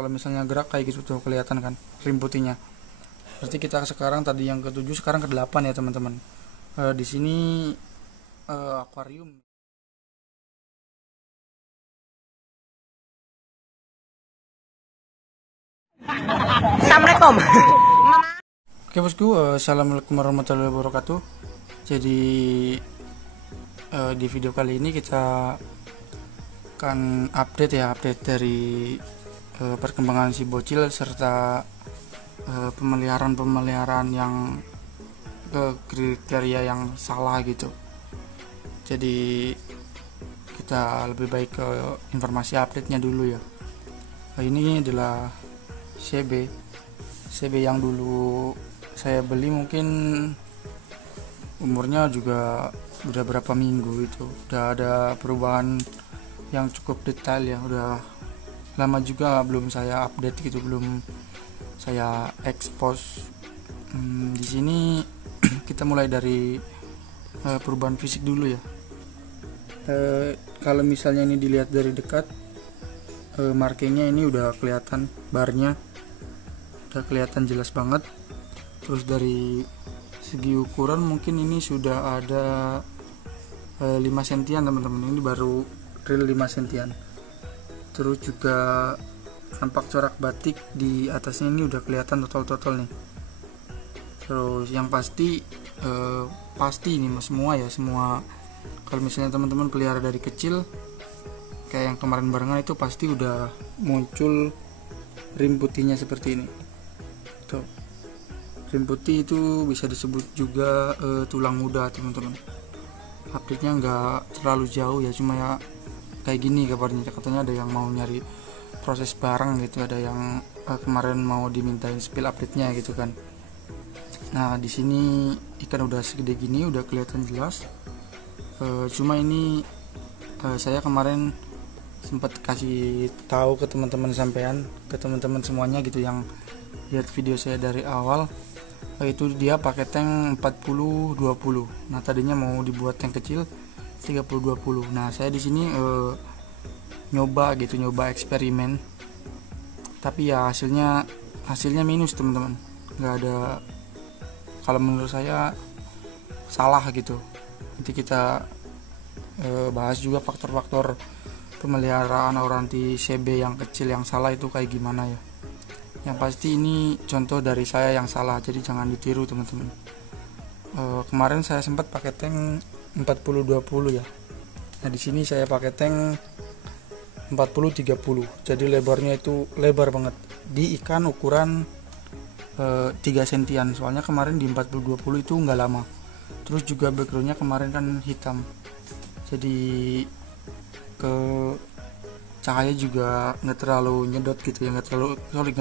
kalau misalnya gerak kayak gitu tuh kelihatan kan rim putihnya. Berarti kita sekarang tadi yang ke-7, sekarang ke-8 ya teman-teman. Di sini akuarium. Assalamualaikum. Oke bosku, assalamualaikum warahmatullahi wabarakatuh. Jadi di video kali ini kita akan update dari perkembangan si bocil serta pemeliharaan yang kriteria yang salah gitu. Jadi kita lebih baik ke informasi update-nya dulu ya. Ini adalah CB yang dulu saya beli, mungkin umurnya juga udah berapa minggu itu. Udah ada perubahan yang cukup detail ya, udah lama juga belum saya update gitu, belum saya expose. Di sini kita mulai dari perubahan fisik dulu ya. Kalau misalnya ini dilihat dari dekat, markingnya ini udah kelihatan, barnya udah kelihatan jelas banget. Terus dari segi ukuran mungkin ini sudah ada 5 sentian teman-teman, ini baru real 5 sentian. Terus juga tampak corak batik di atasnya ini udah kelihatan total nih. Terus yang pasti ini semua kalau misalnya teman-teman pelihara dari kecil kayak yang kemarin barengan itu pasti udah muncul rim putihnya seperti ini tuh. Rim putih itu bisa disebut juga tulang muda teman-teman. Update nya nggak terlalu jauh ya, cuma ya kayak gini kabarnya, katanya ada yang mau nyari proses barang gitu, ada yang kemarin mau dimintain spill update nya gitu kan. Nah di sini ikan udah segede gini, udah kelihatan jelas. Cuma ini saya kemarin sempat kasih tahu ke teman-teman sampean, ke teman-teman semuanya gitu yang lihat video saya dari awal, itu dia pakai tank 40-20. Nah tadinya mau dibuat tank kecil 30-20. Nah saya di sini nyoba eksperimen, tapi ya hasilnya minus teman-teman, nggak ada, kalau menurut saya salah gitu. Nanti kita bahas juga faktor-faktor pemeliharaan Auranti CB yang kecil yang salah itu kayak gimana ya. Yang pasti ini contoh dari saya yang salah, jadi jangan ditiru teman-teman. Kemarin saya sempat pakai tank 40-20 ya. Nah di sini saya pakai tank 40-30, jadi lebarnya itu lebar banget di ikan ukuran 3 sentian. Soalnya kemarin di 40-20 itu nggak lama. Terus juga backgroundnya kemarin kan hitam, jadi ke cahaya juga nggak terlalu nyedot gitu ya, nggak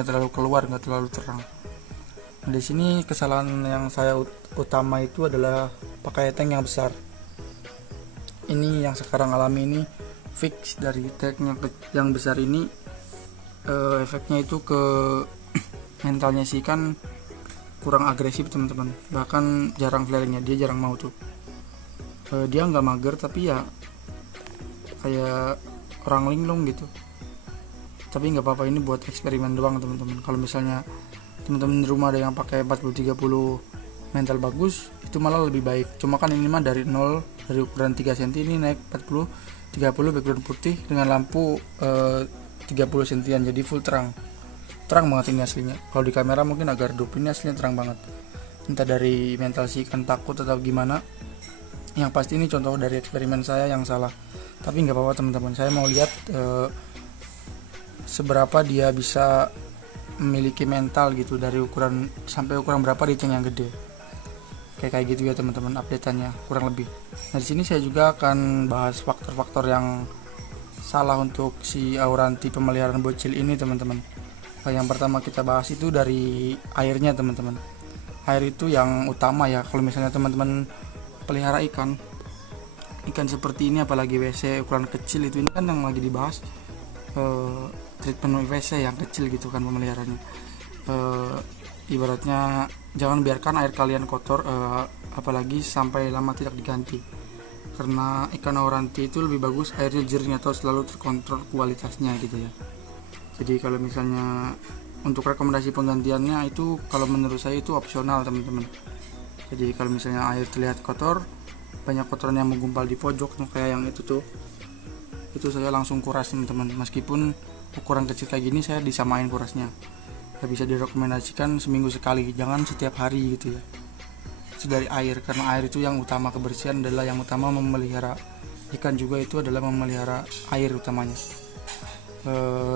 terlalu keluar, nggak terlalu terang. Nah, di sini kesalahan yang saya utama itu adalah pakai tank yang besar. Ini yang sekarang alami ini fix dari tank yang besar ini. Efeknya itu ke mentalnya si ikan kurang agresif teman-teman, bahkan jarang flaringnya, dia jarang mau tuh. Dia nggak mager tapi ya kayak orang linglung gitu. Tapi nggak apa-apa, ini buat eksperimen doang teman-teman. Kalau misalnya teman-teman di rumah ada yang pakai 40-30 mental bagus, itu malah lebih baik. Cuma kan ini mah dari nol, dari ukuran 3 cm ini naik 40-30 background putih dengan lampu 30 sentian, jadi full terang banget ini aslinya. Kalau di kamera mungkin agak redup, ini aslinya terang banget. Entah dari mental si ikan takut atau gimana, yang pasti ini contoh dari eksperimen saya yang salah. Tapi nggak apa-apa teman-teman, saya mau lihat seberapa dia bisa memiliki mental gitu, dari ukuran sampai ukuran berapa di tank yang gede, kayak gitu ya teman-teman updateannya kurang lebih. Nah di sini saya juga akan bahas faktor-faktor yang salah untuk si Auranti pemeliharaan bocil ini teman-teman. Yang pertama kita bahas itu dari airnya teman-teman. Air itu yang utama ya, kalau misalnya teman-teman pelihara ikan seperti ini, apalagi WC ukuran kecil, itu ini kan yang lagi dibahas treatment WC yang kecil gitu kan pemeliharaannya. Ibaratnya jangan biarkan air kalian kotor, apalagi sampai lama tidak diganti, karena ikan Auranti itu lebih bagus airnya jernih atau selalu terkontrol kualitasnya gitu ya. Jadi kalau misalnya untuk rekomendasi penggantiannya itu kalau menurut saya itu opsional teman-teman. Jadi kalau misalnya air terlihat kotor, banyak kotoran yang menggumpal di pojok kayak yang itu tuh, itu saya langsung kuras teman-teman. Meskipun ukuran kecil kayak gini saya disamain kurasnya. Ya bisa direkomendasikan seminggu sekali, jangan setiap hari gitu ya. Itu dari air, karena air itu yang utama, kebersihan adalah yang utama. Memelihara ikan juga itu adalah memelihara air utamanya.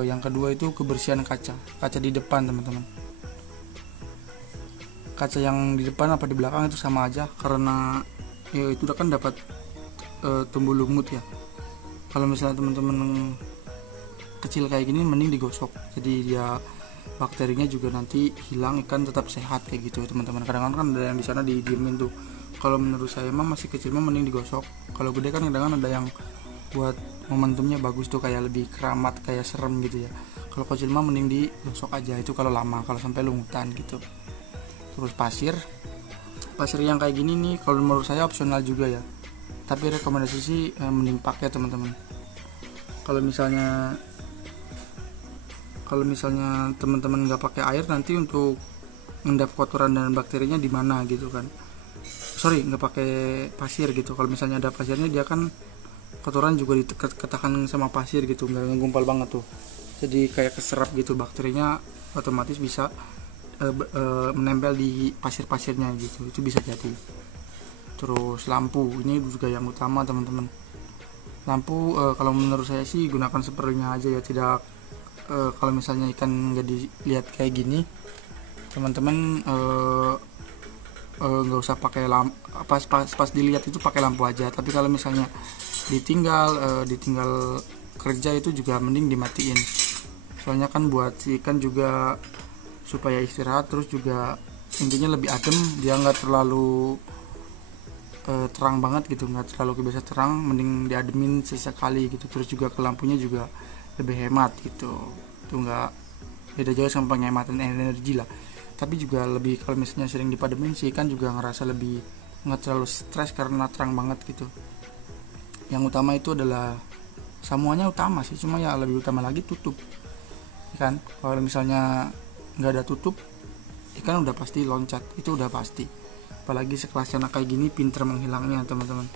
Yang kedua itu kebersihan kaca di depan teman-teman. Kaca yang di depan apa di belakang itu sama aja, karena ya itu kan dapat tumbuh lumut ya. Kalau misalnya teman-teman kecil kayak gini mending digosok, jadi dia bakterinya juga nanti hilang, ikan tetap sehat kayak gitu teman-teman. Kadang-kadang kan ada yang di sana didiemin tuh. Kalau menurut saya mah masih kecil mah mending digosok. Kalau gede kan kadang-kadang ada yang buat momentumnya bagus tuh, kayak lebih keramat, kayak serem gitu ya. Kalau kecil mah mending digosok aja, itu kalau lama, kalau sampai lumutan gitu. Terus pasir yang kayak gini nih kalau menurut saya opsional juga ya, tapi rekomendasi sih mending pakai teman-teman. Kalau misalnya teman-teman nggak pakai air, nanti untuk ngendap kotoran dan bakterinya di mana gitu kan. Nggak pakai pasir gitu. Kalau misalnya ada pasirnya, dia kan kotoran juga ditekan sama pasir gitu, nggak ngegumpal banget tuh. Jadi kayak keserap gitu, bakterinya otomatis bisa menempel di pasir-pasirnya gitu. Itu bisa jadi. Terus lampu ini juga yang utama teman-teman. Lampu kalau menurut saya sih gunakan seperlunya aja ya, tidak kalau misalnya ikan nggak dilihat kayak gini teman-teman, nggak usah pakai lampu. Pas dilihat itu pakai lampu aja. Tapi kalau misalnya ditinggal kerja itu juga mending dimatiin. Soalnya kan buat si ikan juga supaya istirahat, terus juga intinya lebih adem, dia nggak terlalu terang banget gitu, nggak terlalu kebiasa terang, mending diademin sesekali gitu. Terus juga ke lampunya juga lebih hemat gitu. Itu nggak beda jauh sama penghematan energi lah. Tapi juga lebih, kalau misalnya sering dipademin sih kan juga ngerasa lebih nggak terlalu stres karena terang banget gitu. Yang utama itu adalah, semuanya utama sih, cuma ya lebih utama lagi tutup kan. Kalau misalnya nggak ada tutup, ikan udah pasti loncat, itu udah pasti. Apalagi sekelas anak kayak gini pinter menghilangnya teman-teman.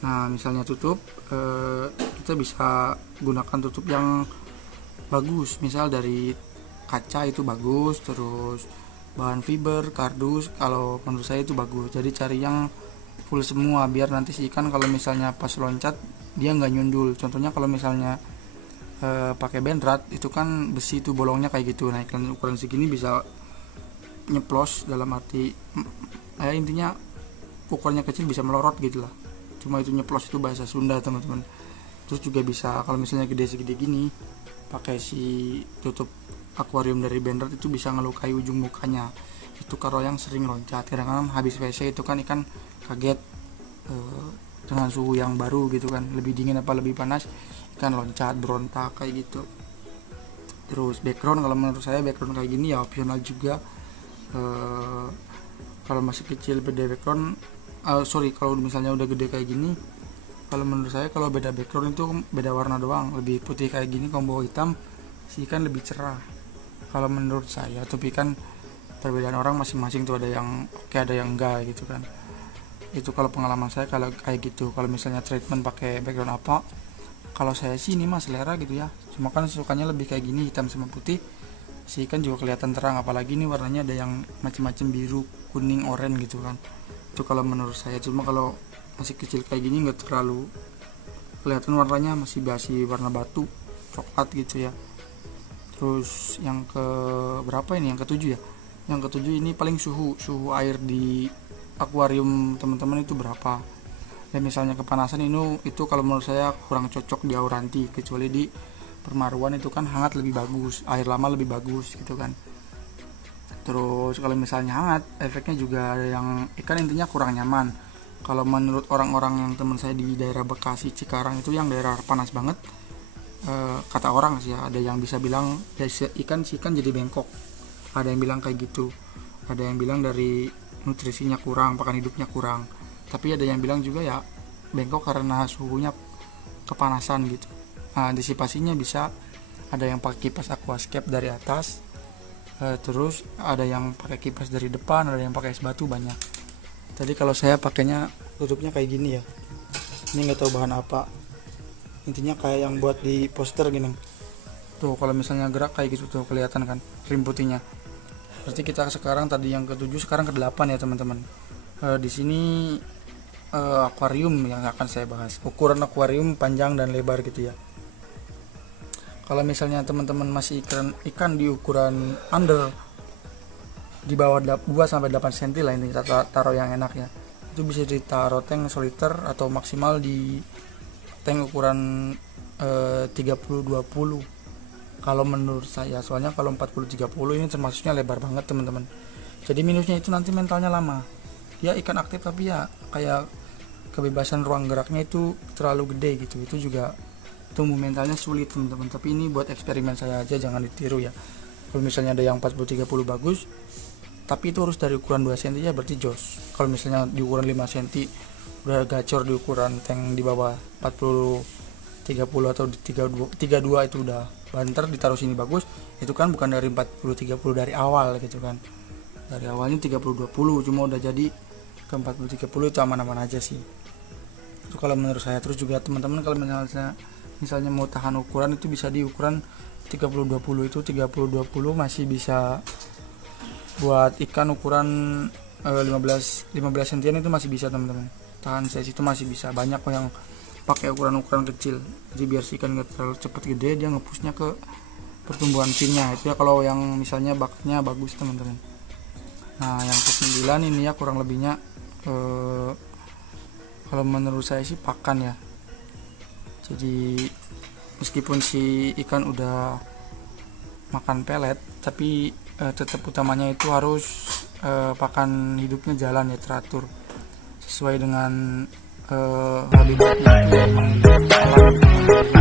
Nah misalnya tutup, kita bisa gunakan tutup yang bagus, misal dari kaca itu bagus, terus bahan fiber, kardus, kalau menurut saya itu bagus. Jadi cari yang full semua, biar nanti si ikan kalau misalnya pas loncat dia nggak nyundul. Contohnya kalau misalnya pakai benrat itu kan besi itu bolongnya kayak gitu. Nah ikan ukuran segini bisa nyeplos, dalam arti intinya ukurannya kecil bisa melorot gitu lah. Cuma itu nyeplos itu bahasa Sunda teman-teman. Terus juga bisa kalau misalnya gede segede gini, pakai si tutup akuarium dari benrat itu bisa ngelukai ujung mukanya. Itu kalau yang sering loncat, kadang-kadang habis WC itu kan ikan kaget dengan suhu yang baru gitu kan, lebih dingin apa lebih panas, ikan loncat berontak kayak gitu. Terus background, kalau menurut saya background kayak gini ya opsional juga. Kalau masih kecil beda background, kalau misalnya udah gede kayak gini, kalau menurut saya kalau beda background itu beda warna doang, lebih putih kayak gini combo hitam, si ikan lebih cerah kalau menurut saya. Tapi kan perbedaan orang masing-masing tuh, ada yang oke, ada yang enggak gitu kan. Itu kalau pengalaman saya kalau kayak gitu. Kalau misalnya treatment pakai background apa, kalau saya sih ini mah selera gitu ya, cuma kan sukanya lebih kayak gini, hitam sama putih, si ikan juga kelihatan terang. Apalagi ini warnanya ada yang macam-macam, biru, kuning, oranye gitu kan. Itu kalau menurut saya. Cuma kalau masih kecil kayak gini nggak terlalu kelihatan warnanya, masih warna batu coklat gitu ya. Terus yang ke berapa ini, yang ketujuh ya. Yang ketujuh ini paling suhu air di akuarium teman-teman itu berapa. Dan misalnya kepanasan itu kalau menurut saya kurang cocok di Auranti, kecuali di Permaruan itu kan hangat lebih bagus, air lama lebih bagus gitu kan. Terus kalau misalnya hangat, efeknya juga ada yang ikan intinya kurang nyaman. Kalau menurut orang-orang yang teman saya di daerah Bekasi, Cikarang itu yang daerah panas banget, kata orang sih ya, ada yang bisa bilang ya, si ikan jadi bengkok. Ada yang bilang kayak gitu. Ada yang bilang dari nutrisinya kurang, pakan hidupnya kurang. Tapi ada yang bilang juga ya bengkok karena suhunya kepanasan gitu. Nah, antisipasinya bisa ada yang pakai kipas aquascape dari atas, terus ada yang pakai kipas dari depan, ada yang pakai es batu, banyak. Tadi kalau saya pakainya tutupnya kayak gini ya, ini nggak tahu bahan apa, intinya kayak yang buat di poster gini tuh. Kalau misalnya gerak kayak gitu tuh kelihatan kan rim putihnya. Berarti kita sekarang tadi yang ke-7, sekarang ke-8 ya teman-teman. Di sini akuarium yang akan saya bahas, ukuran akuarium panjang dan lebar gitu ya. Kalau misalnya teman-teman masih ikan di ukuran under, di bawah 2-8 cm lah, ini taruh yang enak ya, itu bisa ditaruh tank soliter atau maksimal di tank ukuran 30-20 kalau menurut saya. Soalnya kalau 40-30 ini termasuknya lebar banget teman-teman. Jadi minusnya itu nanti mentalnya lama. Ya ikan aktif tapi ya kayak kebebasan ruang geraknya itu terlalu gede gitu, itu juga tumbuh mentalnya sulit teman-teman. Tapi ini buat eksperimen saya aja, jangan ditiru ya. Kalau misalnya ada yang 40-30 bagus, tapi itu harus dari ukuran 2 cm ya, berarti jos. Kalau misalnya di ukuran 5 cm udah gacor, di ukuran tank di bawah 40-30 atau 32 itu udah banter, ditaruh sini bagus, itu kan bukan dari 40-30 dari awal gitu kan. Dari awalnya 30-20 cuma udah jadi ke 40-30, itu aman-aman aja sih. Itu kalau menurut saya. Terus juga teman-teman kalau misalnya mau tahan ukuran, itu bisa di ukuran 30-20, itu 30-20 masih bisa buat ikan ukuran 15 cm itu masih bisa teman-teman. Tahan size itu masih bisa. Banyak kok yang pakai ukuran-ukuran kecil, jadi biar si ikan nggak terlalu cepat gede, dia ngepusnya ke pertumbuhan finnya. Itu ya kalau yang misalnya bakatnya bagus teman-teman. Nah yang ke-9 ini ya kurang lebihnya kalau menurut saya sih pakan ya. Jadi meskipun si ikan udah makan pelet, tapi tetap utamanya itu harus pakan hidupnya jalan ya, teratur sesuai dengan habitatnya itu yang memang di alam.